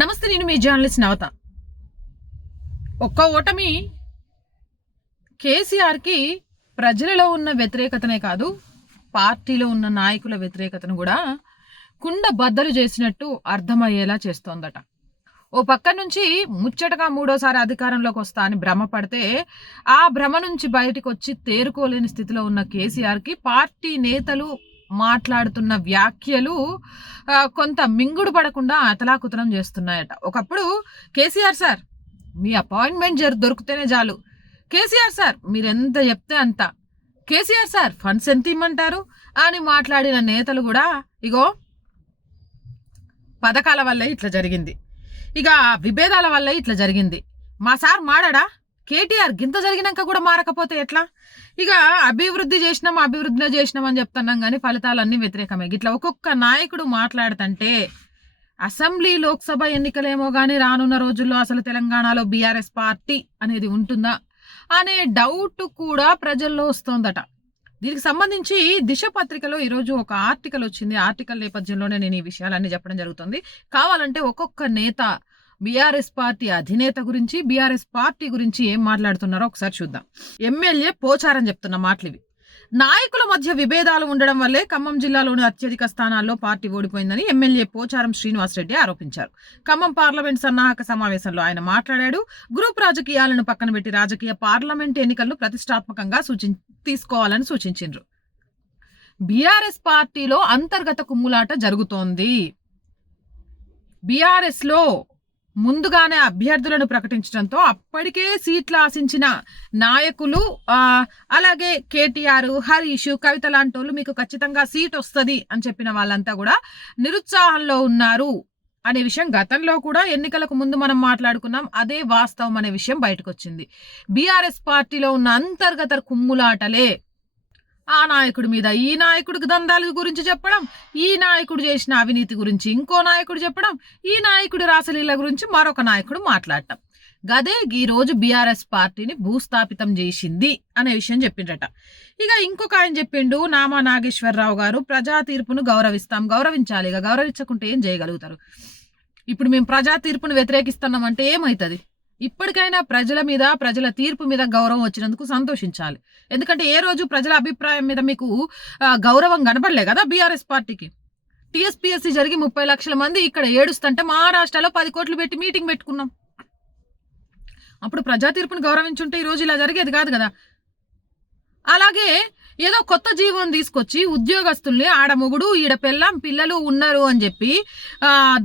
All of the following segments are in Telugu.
నమస్తే, నేను మీ జర్నలిస్ట్ నవత. ఒక్క ఓటమి కేసీఆర్కి ప్రజలలో ఉన్న వ్యతిరేకతనే కాదు, పార్టీలో ఉన్న నాయకుల వ్యతిరేకతను కూడా కుండ బద్దలు చేసినట్టు అర్థమయ్యేలా చేస్తోందట. ఓ పక్క నుంచి ముచ్చటగా మూడోసారి అధికారంలోకి వస్తా అని భ్రమపడితే, ఆ భ్రమ నుంచి బయటకు వచ్చి తేరుకోలేని స్థితిలో ఉన్న కేసీఆర్కి పార్టీ నేతలు మాట్లాడుతున్న వ్యాఖ్యలు కొంత మింగుడు పడకుండా అతలాకుతలం చేస్తున్నాయట. ఒకప్పుడు కేసీఆర్ సార్ మీ అపాయింట్మెంట్ దొరికితేనే చాలు, కేసీఆర్ సార్ మీరు ఎంత చెప్తే అంత, కేసీఆర్ సార్ ఫండ్స్ ఎంత ఇమ్మంటారు అని మాట్లాడిన నేతలు కూడా ఇగో పథకాల వల్లే ఇట్లా జరిగింది, ఇక విభేదాల వల్లే ఇట్లా జరిగింది, మా సార్ మాడా కేటీఆర్ గింత జరిగినాక కూడా మారకపోతే ఎట్లా, ఇక అభివృద్ధి చేసినాం అని చెప్తున్నాం కానీ ఫలితాలన్నీ వ్యతిరేకమే. ఇట్లా ఒక్కొక్క నాయకుడు మాట్లాడుతుంటే అసెంబ్లీ లోక్సభ ఎన్నికలేమో కానీ రానున్న రోజుల్లో అసలు తెలంగాణలో బీఆర్ఎస్ పార్టీ అనేది ఉంటుందా అనే డౌట్ కూడా ప్రజల్లో వస్తోందట. దీనికి సంబంధించి దిశ పత్రికలో ఈరోజు ఒక ఆర్టికల్ వచ్చింది. ఆర్టికల్ నేపథ్యంలోనే నేను ఈ విషయాలన్నీ చెప్పడం జరుగుతుంది. కావాలంటే ఒక్కొక్క నేత బీఆర్ఎస్ పార్టీ అధినేత గురించి, బీఆర్ఎస్ పార్టీ గురించి ఏం మాట్లాడుతున్నారో ఒకసారి చూద్దాం. ఎమ్మెల్యే పోచారం చెప్తున్న మాటలు ఇవి. నాయకుల మధ్య విభేదాలు ఉండడం వల్లే ఖమ్మం జిల్లాలోని అత్యధిక స్థానాల్లో పార్టీ ఓడిపోయిందని ఎమ్మెల్యే పోచారం శ్రీనివాసరెడ్డి ఆరోపించారు. ఖమ్మం పార్లమెంట్ సన్నాహక సమావేశంలో ఆయన మాట్లాడాడు. గ్రూప్ రాజకీయాలను పక్కన పెట్టి రాజకీయ పార్లమెంట్ ఎన్నికలను ప్రతిష్టాత్మకంగా తీసుకోవాలని సూచించారు. బీఆర్ఎస్ పార్టీలో అంతర్గత కుమ్ములాట జరుగుతోంది. బీఆర్ఎస్ లో ముందుగానే అభ్యర్థులను ప్రకటించడంతో అప్పటికే సీట్లు ఆశించిన నాయకులు, అలాగే కేటీఆర్, హరీష్, కవిత లాంటి వాళ్ళు మీకు ఖచ్చితంగా సీట్ వస్తుంది అని చెప్పిన వాళ్ళంతా కూడా నిరుత్సాహంలో ఉన్నారు అనే విషయం గతంలో కూడా ఎన్నికలకు ముందు మనం మాట్లాడుకున్నాం. అదే వాస్తవం అనే విషయం బయటకు వచ్చింది. బీఆర్ఎస్ పార్టీలో ఉన్న అంతర్గత కుమ్ములాటలే ఆ నాయకుడి మీద ఈ నాయకుడికి దందాల గురించి చెప్పడం, ఈ నాయకుడు చేసిన అవినీతి గురించి ఇంకో నాయకుడు చెప్పడం, ఈ నాయకుడి రాసలీల గురించి మరొక నాయకుడు మాట్లాడటం, గదే ఈ రోజు బీఆర్ఎస్ పార్టీని భూస్థాపితం చేసింది అనే విషయం చెప్పిండ్రట. ఇక ఇంకొక ఆయన చెప్పిండు, నామా నాగేశ్వరరావు గారు, ప్రజా తీర్పును గౌరవించాలి, ఇక గౌరవించకుంటే ఏం చేయగలుగుతారు. ఇప్పుడు మేము ప్రజా తీర్పును వ్యతిరేకిస్తున్నాం అంటే ఏమవుతుంది? ఇప్పటికైనా ప్రజల మీద, ప్రజల తీర్పు మీద గౌరవం వచ్చినందుకు సంతోషించాలి. ఎందుకంటే ఏ రోజు ప్రజల అభిప్రాయం మీద మీకు గౌరవం కనబడలే కదా బీఆర్ఎస్ పార్టీకి. టీఎస్పీఎస్సీ జరిగి 30 లక్షల మంది ఇక్కడ ఏడుస్తుంటే మహారాష్ట్రలో 10 కోట్లు పెట్టి మీటింగ్ పెట్టుకున్నాం. అప్పుడు ప్రజా తీర్పును గౌరవించుంటే ఈ రోజు ఇలా జరిగేది కాదు కదా. అలాగే ఏదో కొత్త జీవం తీసుకొచ్చి ఉద్యోగస్తుల్ని ఆడ మొగుడు ఈడ పెళ్ళాం పిల్లలు ఉన్నారు అని చెప్పి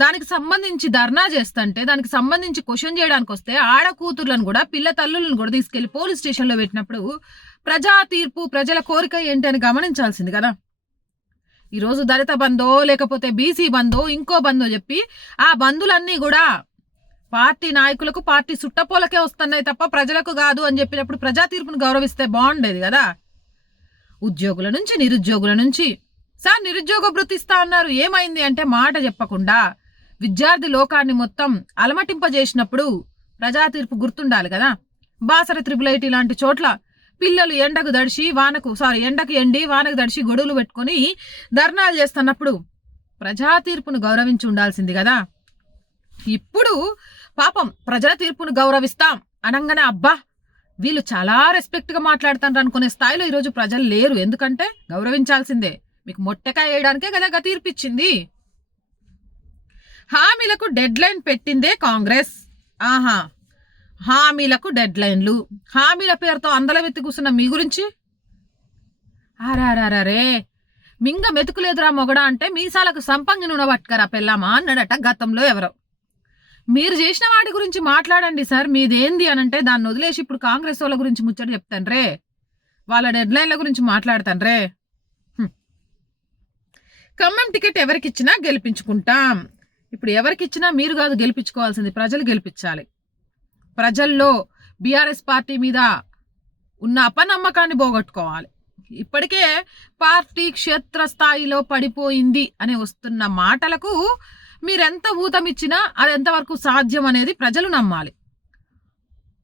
దానికి సంబంధించి ధర్నా చేస్తుంటే, దానికి సంబంధించి క్వశ్చన్ చేయడానికి వస్తే ఆడ కూతుర్లను కూడా, పిల్ల తల్లులను కూడా తీసుకెళ్లి పోలీస్ స్టేషన్లో పెట్టినప్పుడు ప్రజా తీర్పు, ప్రజల కోరిక ఏంటి అని గమనించాల్సింది కదా. ఈరోజు దళిత బంధో లేకపోతే బీసీ బంధో ఇంకో బంధో చెప్పి ఆ బంధులన్నీ కూడా పార్టీ నాయకులకు, పార్టీ సుట్టపోలకే వస్తున్నాయి తప్ప ప్రజలకు కాదు అని చెప్పినప్పుడు ప్రజా తీర్పును గౌరవిస్తే బాగుండేది కదా. ఉద్యోగుల నుంచి, నిరుద్యోగుల నుంచి, సార్ నిరుద్యోగ భృతి ఇస్తా అన్నారు, ఏమైంది అంటే మాట చెప్పకుండా విద్యార్థి లోకాన్ని మొత్తం అలమటింపజేసినప్పుడు ప్రజా తీర్పు గుర్తుండాలి కదా. బాసర IIIT లాంటి చోట్ల పిల్లలు ఎండకు ఎండి వానకు దడిచి గొడుగులు పెట్టుకొని ధర్నాలు చేస్తున్నప్పుడు ప్రజా తీర్పును గౌరవించి ఉండాల్సింది కదా. ఇప్పుడు పాపం ప్రజల తీర్పును గౌరవిస్తాం అనగానే అబ్బా వీళ్ళు చాలా రెస్పెక్ట్గా మాట్లాడుతారు అనుకునే స్థాయిలో ఈరోజు ప్రజలు లేరు. ఎందుకంటే గౌరవించాల్సిందే, మీకు మొట్టకాయ వేయడానికే కదా తీర్పిచ్చింది. హామీలకు డెడ్ లైన్ పెట్టిందే కాంగ్రెస్. హామీలకు డెడ్ లైన్లు, హామీల పేరుతో అందలమెత్తి కూర్చున్న మీ గురించి అరే మింగ మెతుకులేదురా మొగడా అంటే మీసాలకు సంపంగి నూనె పట్టుకరా పెళ్ళామా అన్నాడట గతంలో ఎవరో. మీరు చేసిన వాటి గురించి మాట్లాడండి సార్, మీదేంది అని అంటే దాన్ని వదిలేసి ఇప్పుడు కాంగ్రెస్ వాళ్ళ గురించి ముచ్చట చెప్తాన్రే, వాళ్ళ డెడ్ లైన్ల గురించి మాట్లాడతాన్రే. ఖమ్మం టికెట్ ఎవరికిచ్చినా గెలిపించుకుంటాం. ఇప్పుడు ఎవరికిచ్చినా మీరు కాదు గెలిపించుకోవాల్సింది, ప్రజలు గెలిపించాలి. ప్రజల్లో బీఆర్ఎస్ పార్టీ మీద ఉన్న అపనమ్మకాన్ని పోగొట్టుకోవాలి. ఇప్పటికే పార్టీ క్షేత్రస్థాయిలో పడిపోయింది అని వస్తున్న మాటలకు మీరెంత ఊతం ఇచ్చినా అది ఎంతవరకు సాధ్యం అనేది ప్రజలు నమ్మాలి.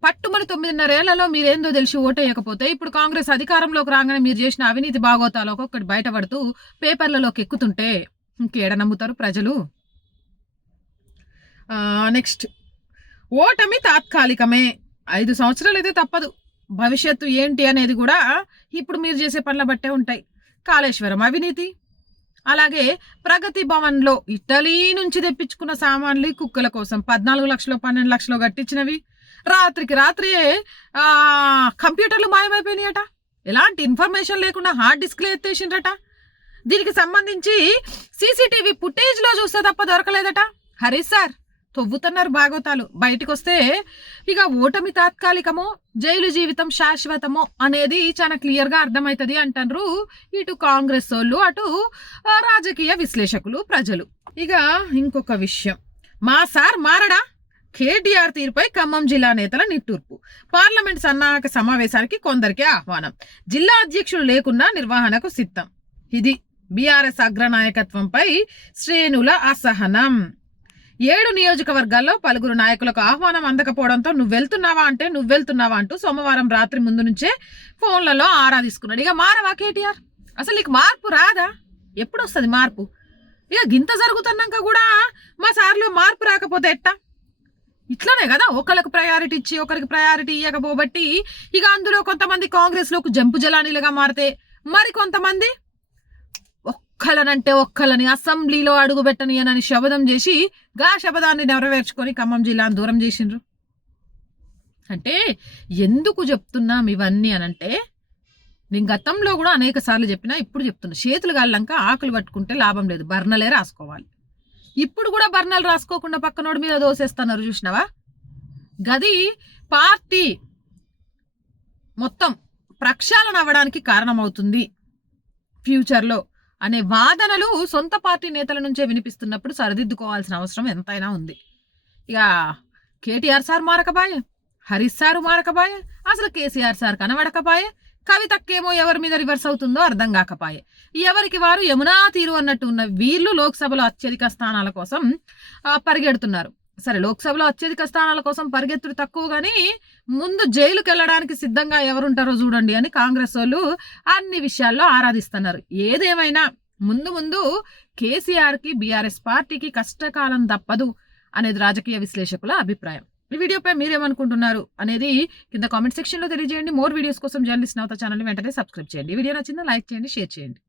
పట్టుమని 9.5 ఏళ్లలో మీరేందో తెలిసి ఓటేయకపోతే ఇప్పుడు కాంగ్రెస్ అధికారంలోకి రాగానే మీరు చేసిన అవినీతి బాగోతాలు ఒక్కొక్కటి బయటపడుతూ పేపర్లలోకి ఎక్కుతుంటే ఇంకేడ నమ్ముతారు ప్రజలు? నెక్స్ట్, ఓటమి తాత్కాలికమే, 5 సంవత్సరాలు అయితే తప్పదు, భవిష్యత్తు ఏంటి అనేది కూడా ఇప్పుడు మీరు చేసే పనుల బట్టే ఉంటాయి. కాళేశ్వరం అవినీతి, అలాగే ప్రగతి భవన్లో ఇటలీ నుంచి తెప్పించుకున్న సామాన్లు కుక్కల కోసం 14 లక్షలు 12 లక్షలు కట్టించినవి, రాత్రికి రాత్రియే కంప్యూటర్లు మాయమైపోయినాయట, ఎలాంటి ఇన్ఫర్మేషన్ లేకుండా హార్డ్ డిస్క్లు ఎత్తేసిండ్రట, దీనికి సంబంధించి సీసీటీవీ ఫుటేజ్లో చూస్తే తప్ప దొరకలేదట. హరీష్ సార్ తవ్వుతున్నారు భాగవతాలు, బయటకు వస్తే ఇక ఓటమి తాత్కాలికమో జైలు జీవితం శాశ్వతమో అనేది చాలా క్లియర్గా అర్థమవుతుంది అంటారు ఇటు కాంగ్రెస్ వాళ్ళు, అటు రాజకీయ విశ్లేషకులు, ప్రజలు. ఇక ఇంకొక విషయం, మా సార్ మారడా, కేటీఆర్ తీరుపై ఖమ్మం జిల్లా నేతల నిట్టూర్పు, పార్లమెంట్ సన్నాహక సమావేశానికి కొందరికి ఆహ్వానం, జిల్లా అధ్యక్షులు లేకున్నా నిర్వహణకు సిద్ధం. ఇది బీఆర్ఎస్ అగ్రనాయకత్వంపై శ్రేణుల అసహనం. 7 నియోజకవర్గాల్లో పలువురు నాయకులకు ఆహ్వానం అందకపోవడంతో నువ్వెళ్తున్నావా అంటూ సోమవారం రాత్రి ముందు నుంచే ఫోన్లలో ఆరా తీసుకున్నాడు. ఇక మారవా కేటీఆర్, అసలు నీకు మార్పు రాదా, ఎప్పుడు వస్తుంది మార్పు? ఇక గింత జరుగుతున్నాక కూడా మా సార్లో మార్పు రాకపోతే ఎట్టా? ఇట్లానే కదా, ఒకరికి ప్రయారిటీ ఇచ్చి ఒకరికి ప్రయారిటీ ఇవ్వకపోబట్టి ఇక అందులో కొంతమంది కాంగ్రెస్లోకి జంపు జలానీలుగా మారితే, మరి కొంతమంది ఒక్కలని అసెంబ్లీలో అడుగుపెట్టనియనని శపథం చేసి గా శపథాన్ని నెరవేర్చుకొని ఖమ్మం జిల్లాను దూరం చేసిండ్రు. అంటే ఎందుకు చెప్తున్నాం ఇవన్నీ అనంటే, నేను గతంలో కూడా అనేక సార్లు చెప్పినా, ఇప్పుడు చెప్తున్నా, చేతులు గాళ్ళంక ఆకులు పట్టుకుంటే లాభం లేదు, బర్నలే రాసుకోవాలి. ఇప్పుడు కూడా బర్నలు రాసుకోకుండా పక్కనోడి మీద దోసేస్తున్నారు, చూసినావా? గది పార్టీ మొత్తం ప్రక్షాళన అవ్వడానికి కారణమవుతుంది ఫ్యూచర్లో అనే వాదనలు సొంత పార్టీ నేతల నుంచే వినిపిస్తున్నప్పుడు సరిదిద్దుకోవాల్సిన అవసరం ఎంతైనా ఉంది. ఇక కేటీఆర్ సార్ మారకబాయే, హరీష్ సారు మారకబాయే, అసలు కేసీఆర్ సార్ కనబడకపాయే, కవితక్కేమో ఎవరి మీద రివర్స్ అవుతుందో అర్థం కాకపాయే, ఎవరికి వారు యమునా తీరు అన్నట్టు ఉన్న వీళ్ళు లోక్సభలో అత్యధిక స్థానాల కోసం పరిగెడుతున్నారు. సరే, లోక్సభలో అత్యధిక స్థానాల కోసం పరిగెత్తుడు తక్కువ, కానీ ముందు జైలుకి వెళ్ళడానికి సిద్ధంగా ఎవరుంటారో చూడండి అని కాంగ్రెస్ వాళ్ళు అన్ని విషయాల్లో ఆరాధిస్తున్నారు. ఏదేమైనా ముందు కేసీఆర్కి బీఆర్ఎస్ పార్టీకి కష్టకాలం తప్పదు అనేది రాజకీయ విశ్లేషకుల అభిప్రాయం. ఈ వీడియోపై మీరేమనుకుంటున్నారు అనేది కింద కామెంట్ సెక్షన్లో తెలియజేయండి. మోర్ వీడియోస్ కోసం జర్నలిస్ట్ నవత ఛానల్ వెంటనే సబ్స్క్రైబ్ చేయండి. వీడియో నచ్చిందా లైక్ చేయండి, షేర్ చేయండి.